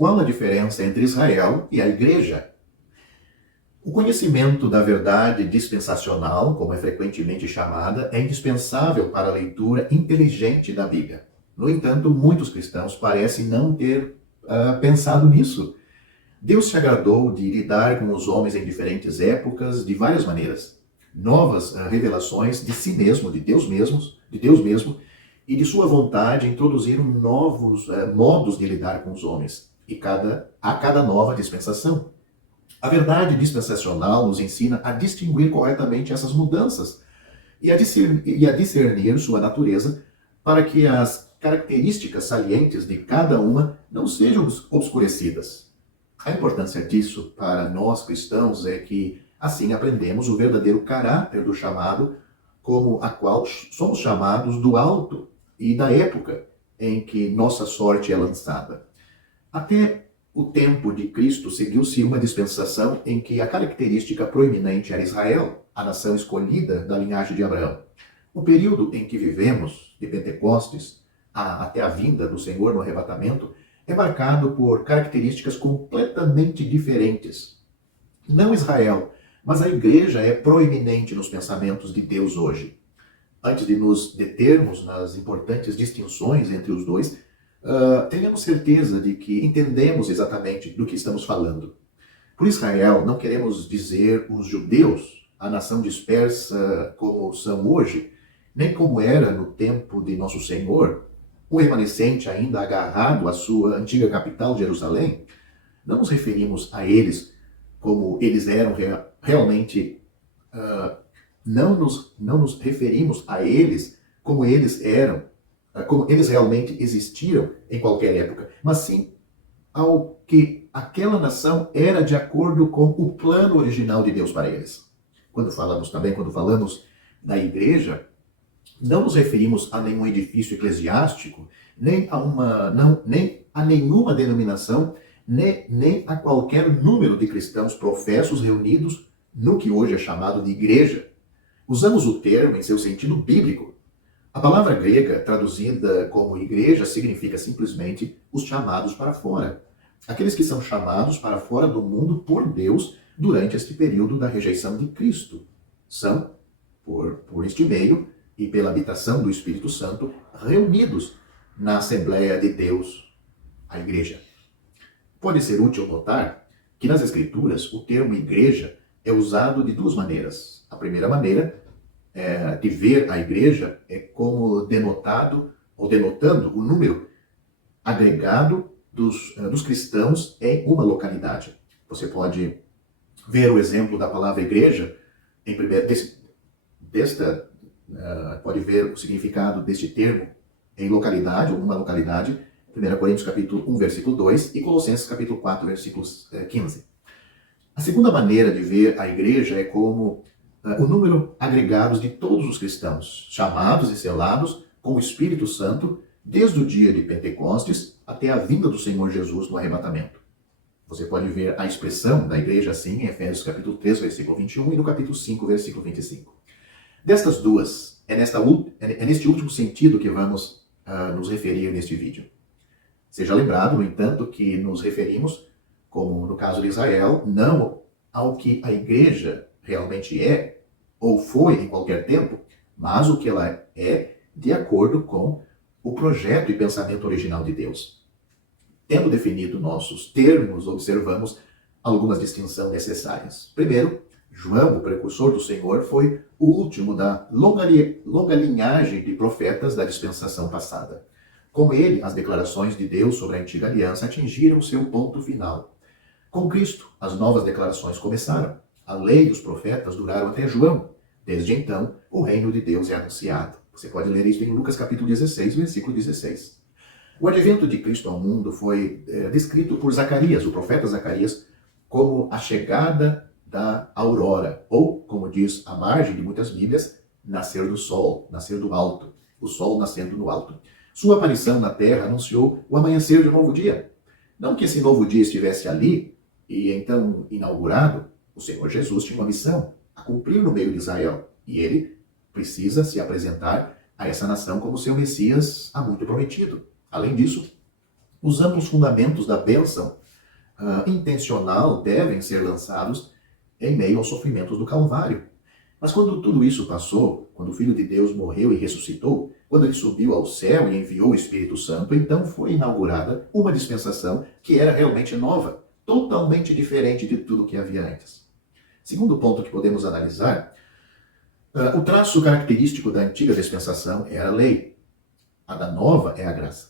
qual a diferença entre Israel e a igreja? O conhecimento da verdade dispensacional, como é frequentemente chamada, é indispensável para a leitura inteligente da Bíblia. No entanto, muitos cristãos parecem não ter pensado nisso. Deus se agradou de lidar com os homens em diferentes épocas de várias maneiras. Novas revelações de si mesmo, de Deus mesmo, e de sua vontade introduziram novos modos de lidar com os homens, a cada nova dispensação. A verdade dispensacional nos ensina a distinguir corretamente essas mudanças e a discernir sua natureza para que as características salientes de cada uma não sejam obscurecidas. A importância disso para nós cristãos é que assim aprendemos o verdadeiro caráter do chamado, como a qual somos chamados do alto e da época em que nossa sorte é lançada. Até o tempo de Cristo seguiu-se uma dispensação em que a característica proeminente era Israel, a nação escolhida da linhagem de Abraão. O período em que vivemos, de Pentecostes até a vinda do Senhor no arrebatamento, é marcado por características completamente diferentes. Não Israel, mas a igreja é proeminente nos pensamentos de Deus hoje. Antes de nos determos nas importantes distinções entre os dois, tenhamos certeza de que entendemos exatamente do que estamos falando. Por Israel, não queremos dizer os judeus, a nação dispersa como são hoje, nem como era no tempo de nosso Senhor, o remanescente ainda agarrado à sua antiga capital, Jerusalém. Não nos referimos a eles como eles eram realmente, não nos referimos a eles como eles eram, como eles realmente existiram em qualquer época, mas sim ao que aquela nação era de acordo com o plano original de Deus para eles. Quando falamos da igreja, não nos referimos a nenhum edifício eclesiástico, nem a nenhuma denominação, nem a qualquer número de cristãos professos reunidos no que hoje é chamado de igreja. Usamos o termo em seu sentido bíblico. A palavra grega, traduzida como igreja, significa simplesmente os chamados para fora. Aqueles que são chamados para fora do mundo por Deus durante este período da rejeição de Cristo. São, por este meio e pela habitação do Espírito Santo, reunidos na Assembleia de Deus, a igreja. Pode ser útil notar que nas Escrituras o termo igreja é usado de duas maneiras. A primeira maneira de ver a igreja é como denotando o número agregado dos cristãos em uma localidade. Você pode ver o exemplo da palavra igreja pode ver o significado deste termo em localidade, ou uma localidade, 1 Coríntios capítulo 1, versículo 2 e Colossenses capítulo 4, versículos 15. A segunda maneira de ver a igreja é como o número agregados de todos os cristãos, chamados e selados com o Espírito Santo, desde o dia de Pentecostes até a vinda do Senhor Jesus no arrebatamento. Você pode ver a expressão da igreja assim em Efésios capítulo 3, versículo 21 e no capítulo 5, versículo 25. Destas duas, é neste último sentido que vamos nos referir neste vídeo. Seja lembrado, no entanto, que nos referimos, como no caso de Israel, não ao que a igreja realmente é ou foi em qualquer tempo, mas o que ela é de acordo com o projeto e pensamento original de Deus. Tendo definido nossos termos, observamos algumas distinções necessárias. Primeiro, João, o precursor do Senhor, foi o último da longa linhagem de profetas da dispensação passada. Com ele, as declarações de Deus sobre a antiga aliança atingiram seu ponto final. Com Cristo, as novas declarações começaram. A lei e os profetas duraram até João. Desde então, o reino de Deus é anunciado. Você pode ler isso em Lucas capítulo 16, versículo 16. O advento de Cristo ao mundo foi descrito por Zacarias, o profeta Zacarias, como a chegada da aurora, ou, como diz a margem de muitas Bíblias, nascer do sol, nascer do alto, o sol nascendo no alto. Sua aparição na terra anunciou o amanhecer de um novo dia. Não que esse novo dia estivesse ali, e então inaugurado, o Senhor Jesus tinha uma missão a cumprir no meio de Israel, e ele precisa se apresentar a essa nação como seu Messias há muito prometido. Além disso, Os amplos fundamentos da bênção intencional devem ser lançados em meio aos sofrimentos do Calvário. Mas quando tudo isso passou, quando o Filho de Deus morreu e ressuscitou, quando ele subiu ao céu e enviou o Espírito Santo, então foi inaugurada uma dispensação que era realmente nova, totalmente diferente de tudo que havia antes. Segundo ponto que podemos analisar, o traço característico da antiga dispensação era a lei. A da nova é a graça.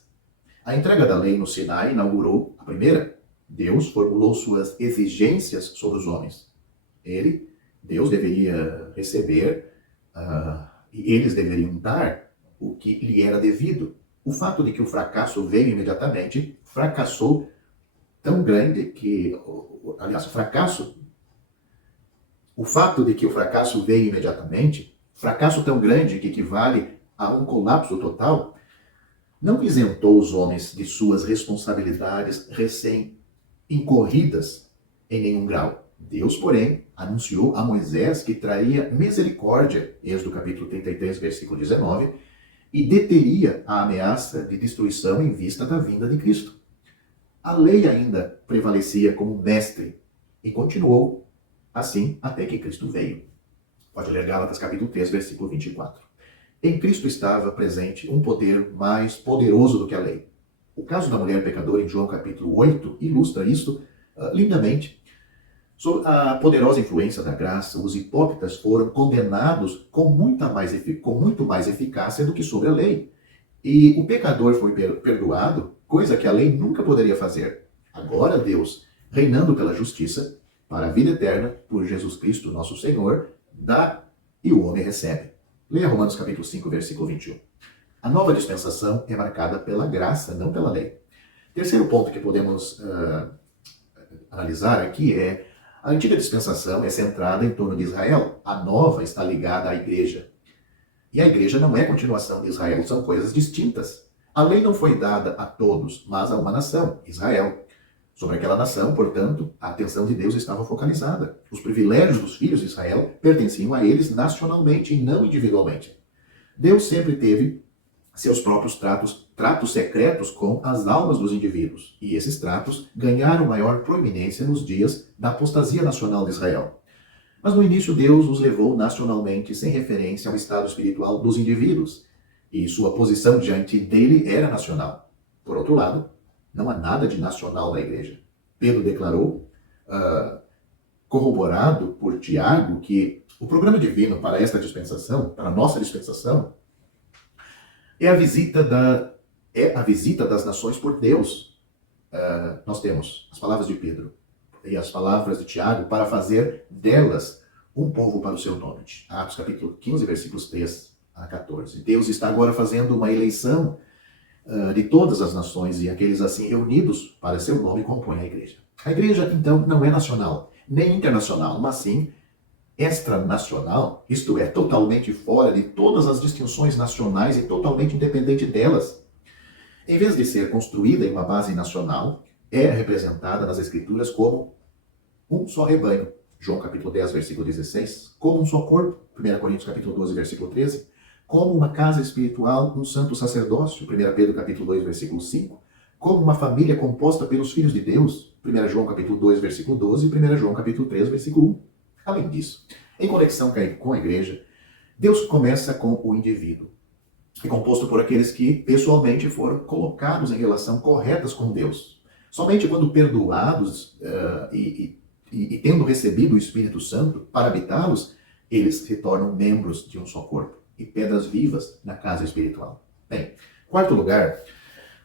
A entrega da lei no Sinai inaugurou a primeira. Deus formulou suas exigências sobre os homens. Deus deveria receber e eles deveriam dar o que lhe era devido. O fato de que o fracasso veio imediatamente fracassou tão grande que, aliás, o fato de que o fracasso veio imediatamente, fracasso tão grande que equivale a um colapso total, não isentou os homens de suas responsabilidades recém-incorridas em nenhum grau. Deus, porém, anunciou a Moisés que traria misericórdia, Êxodo capítulo 33, versículo 19, e deteria a ameaça de destruição em vista da vinda de Cristo. A lei ainda prevalecia como mestre e continuou assim até que Cristo veio. Pode ler Gálatas capítulo 3, versículo 24. Em Cristo estava presente um poder mais poderoso do que a lei. O caso da mulher pecadora em João capítulo 8 ilustra isso lindamente. Sob a poderosa influência da graça, os hipócritas foram condenados com muito mais eficácia do que sobre a lei. E o pecador foi perdoado, coisa que a lei nunca poderia fazer. Agora Deus, reinando pela justiça, para a vida eterna, por Jesus Cristo, nosso Senhor, dá e o homem recebe. Leia Romanos capítulo 5, versículo 21. A nova dispensação é marcada pela graça, não pela lei. Terceiro ponto que podemos analisar aqui é: a antiga dispensação é centrada em torno de Israel, a nova está ligada à igreja. E a igreja não é continuação de Israel, são coisas distintas. A lei não foi dada a todos, mas a uma nação, Israel. Sobre aquela nação, portanto, a atenção de Deus estava focalizada. Os privilégios dos filhos de Israel pertenciam a eles nacionalmente e não individualmente. Deus sempre teve seus próprios tratos secretos com as almas dos indivíduos, e esses tratos ganharam maior proeminência nos dias da apostasia nacional de Israel. Mas no início Deus os levou nacionalmente sem referência ao estado espiritual dos indivíduos, e sua posição diante dele era nacional. Por outro lado, não há nada de nacional na igreja. Pedro declarou, corroborado por Tiago, que o programa divino para esta dispensação, para a nossa dispensação, é a visita das nações por Deus. Nós temos as palavras de Pedro e as palavras de Tiago para fazer delas um povo para o seu nome. Atos capítulo 15, versículos 3 a 14. Deus está agora fazendo uma eleição de todas as nações, e aqueles assim reunidos para seu nome compõem a igreja. A igreja, então, não é nacional, nem internacional, mas sim extranacional, isto é, totalmente fora de todas as distinções nacionais e totalmente independente delas. Em vez de ser construída em uma base nacional, é representada nas Escrituras como um só rebanho. João capítulo 10, versículo 16. Como um só corpo. 1 Coríntios capítulo 12, versículo 13. Como uma casa espiritual, um santo sacerdócio. 1 Pedro capítulo 2, versículo 5. Como uma família composta pelos filhos de Deus. 1 João capítulo 2, versículo 12 e 1 João capítulo 3, versículo 1. Além disso, em conexão com a igreja, Deus começa com o indivíduo. É composto por aqueles que pessoalmente foram colocados em relação corretas com Deus. Somente quando perdoados e tendo recebido o Espírito Santo para habitá-los, eles se tornam membros de um só corpo e pedras vivas na casa espiritual. Bem, quarto lugar,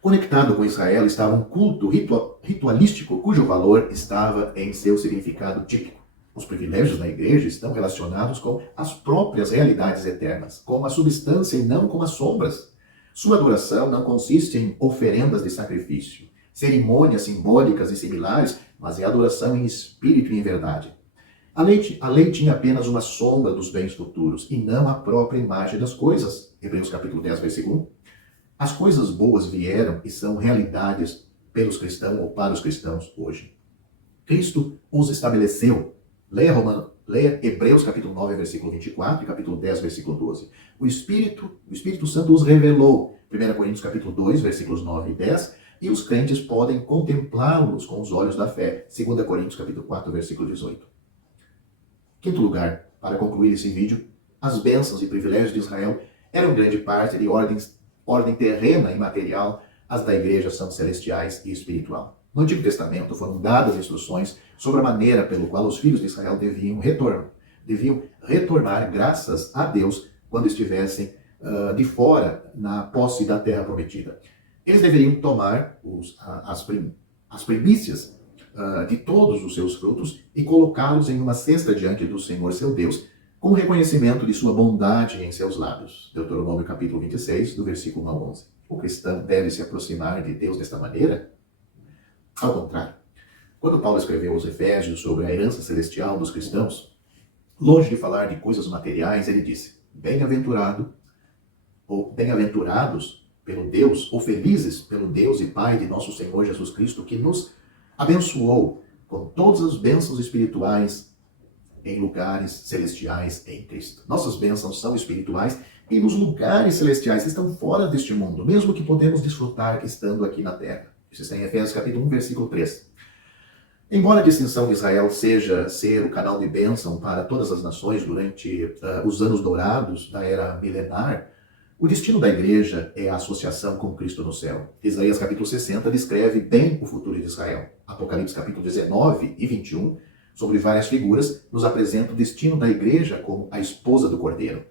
conectado com Israel estava um culto ritualístico cujo valor estava em seu significado típico. Os privilégios da igreja estão relacionados com as próprias realidades eternas, com a substância e não com as sombras. Sua adoração não consiste em oferendas de sacrifício, cerimônias simbólicas e similares, mas é adoração em espírito e em verdade. A lei tinha apenas uma sombra dos bens futuros e não a própria imagem das coisas. Hebreus capítulo 10, versículo 1. As coisas boas vieram e são realidades pelos cristãos ou para os cristãos hoje. Cristo os estabeleceu. Leia Hebreus capítulo 9, versículo 24 e capítulo 10, versículo 12. O Espírito Santo os revelou. 1 Coríntios capítulo 2, versículos 9 e 10. e os crentes podem contemplá-los com os olhos da fé. 2 Coríntios capítulo 4, versículo 18. Quinto lugar, para concluir esse vídeo, as bênçãos e privilégios de Israel eram grande parte de ordem terrena e material, as da igreja são celestiais e espiritual. No Antigo Testamento foram dadas instruções sobre a maneira pelo qual os filhos de Israel deviam retornar graças a Deus quando estivessem de fora na posse da terra prometida. Eles deveriam tomar as primícias de todos os seus frutos e colocá-los em uma cesta diante do Senhor seu Deus, com reconhecimento de sua bondade em seus lábios. Deuteronômio capítulo 26, do versículo 1 ao 11. O cristão deve se aproximar de Deus desta maneira? Ao contrário. Quando Paulo escreveu aos Efésios sobre a herança celestial dos cristãos, longe de falar de coisas materiais, ele disse: bem-aventurados pelo Deus, ou felizes pelo Deus e Pai de nosso Senhor Jesus Cristo, que nos abençoou com todas as bênçãos espirituais em lugares celestiais em Cristo. Nossas bênçãos são espirituais e nos lugares celestiais estão fora deste mundo, mesmo que podemos desfrutar estando aqui na terra. Isso está em Efésios capítulo 1, versículo 3. Embora a distinção de Israel seja ser o canal de bênção para todas as nações durante os anos dourados da era milenar, o destino da igreja é a associação com Cristo no céu. Isaías capítulo 60 descreve bem o futuro de Israel. Apocalipse capítulo 19 e 21, sobre várias figuras, nos apresenta o destino da igreja como a esposa do Cordeiro.